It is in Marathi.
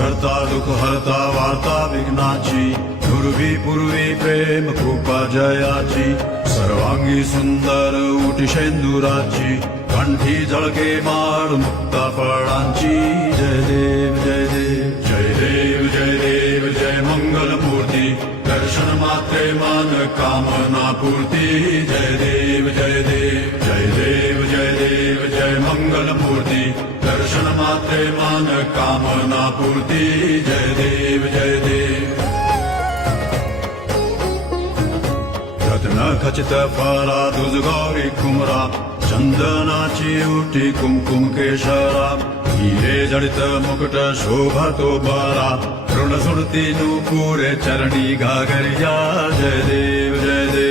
करता दुःख हरता वार्ता विघ्नाची पूर्वी पूर्वी प्रेम कृपा जयाची सर्वांगी सुंदर उटी शेंदुराची कंठी झळके माळ मुक्ता फळांची जय देव जय देव जय देव जय देव जय मंगल मूर्ती दर्शन मात्रे मान कामना पूर्ती जय देव जय देव जय देव जय देव जय मंगल मूर्ती दर्शन मात्रे मान कामना पूर्ती जय देव जय देव रत्न खचित फरा दुज गौरी कुमरा चंदनाची उटी कुमकुम केशरा हिरे जडित मुकुट शोभतो बरा ऋण सुरती नुपुरे चरणी घागरिया जय देव जय देव